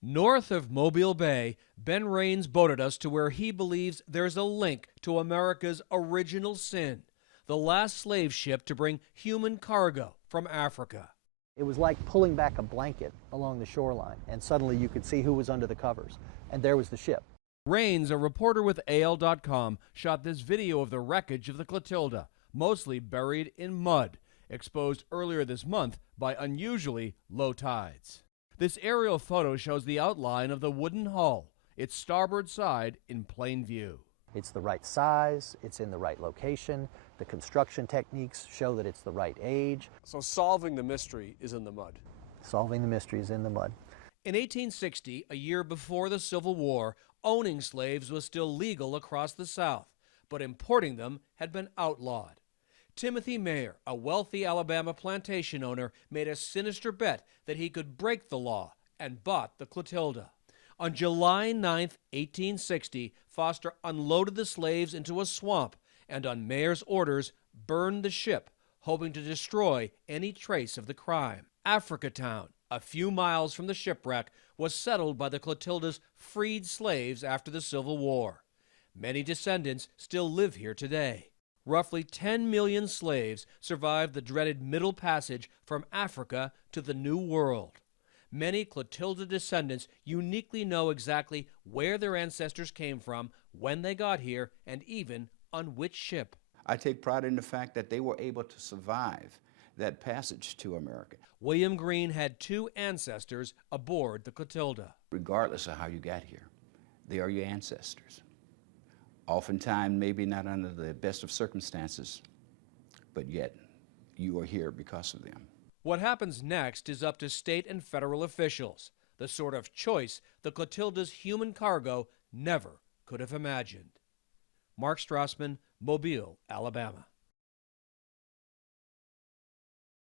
North of Mobile Bay, Ben Raines boated us to where he believes there's a link to America's original sin, the last slave ship to bring human cargo from Africa. It was like pulling back a blanket along the shoreline, and suddenly you could see who was under the covers, and there was the ship. Raines, a reporter with AL.com, shot this video of the wreckage of the Clotilda, mostly buried in mud, exposed earlier this month by unusually low tides. This aerial photo shows the outline of the wooden hull, its starboard side in plain view. It's the right size, it's in the right location, the construction techniques show that it's the right age. So solving the mystery is in the mud. Solving the mystery is in the mud. In 1860, a year before the Civil War, owning slaves was still legal across the South, but importing them had been outlawed. Timothy Mayer, a wealthy Alabama plantation owner, made a sinister bet that he could break the law and bought the Clotilda. On July 9, 1860, Foster unloaded the slaves into a swamp and, on Mayer's orders, burned the ship, hoping to destroy any trace of the crime. Africatown, a few miles from the shipwreck, was settled by the Clotilda's freed slaves after the Civil War. Many descendants still live here today. Roughly 10 million slaves survived the dreaded Middle Passage from Africa to the New World. Many Clotilda descendants uniquely know exactly where their ancestors came from, when they got here, and even on which ship. I take pride in the fact that they were able to survive that passage to America. William Green had two ancestors aboard the Clotilda. Regardless of how you got here, they are your ancestors. Oftentimes, maybe not under the best of circumstances, but yet you are here because of them. What happens next is up to state and federal officials, the sort of choice the Clotilda's human cargo never could have imagined. Mark Strassman, Mobile, Alabama.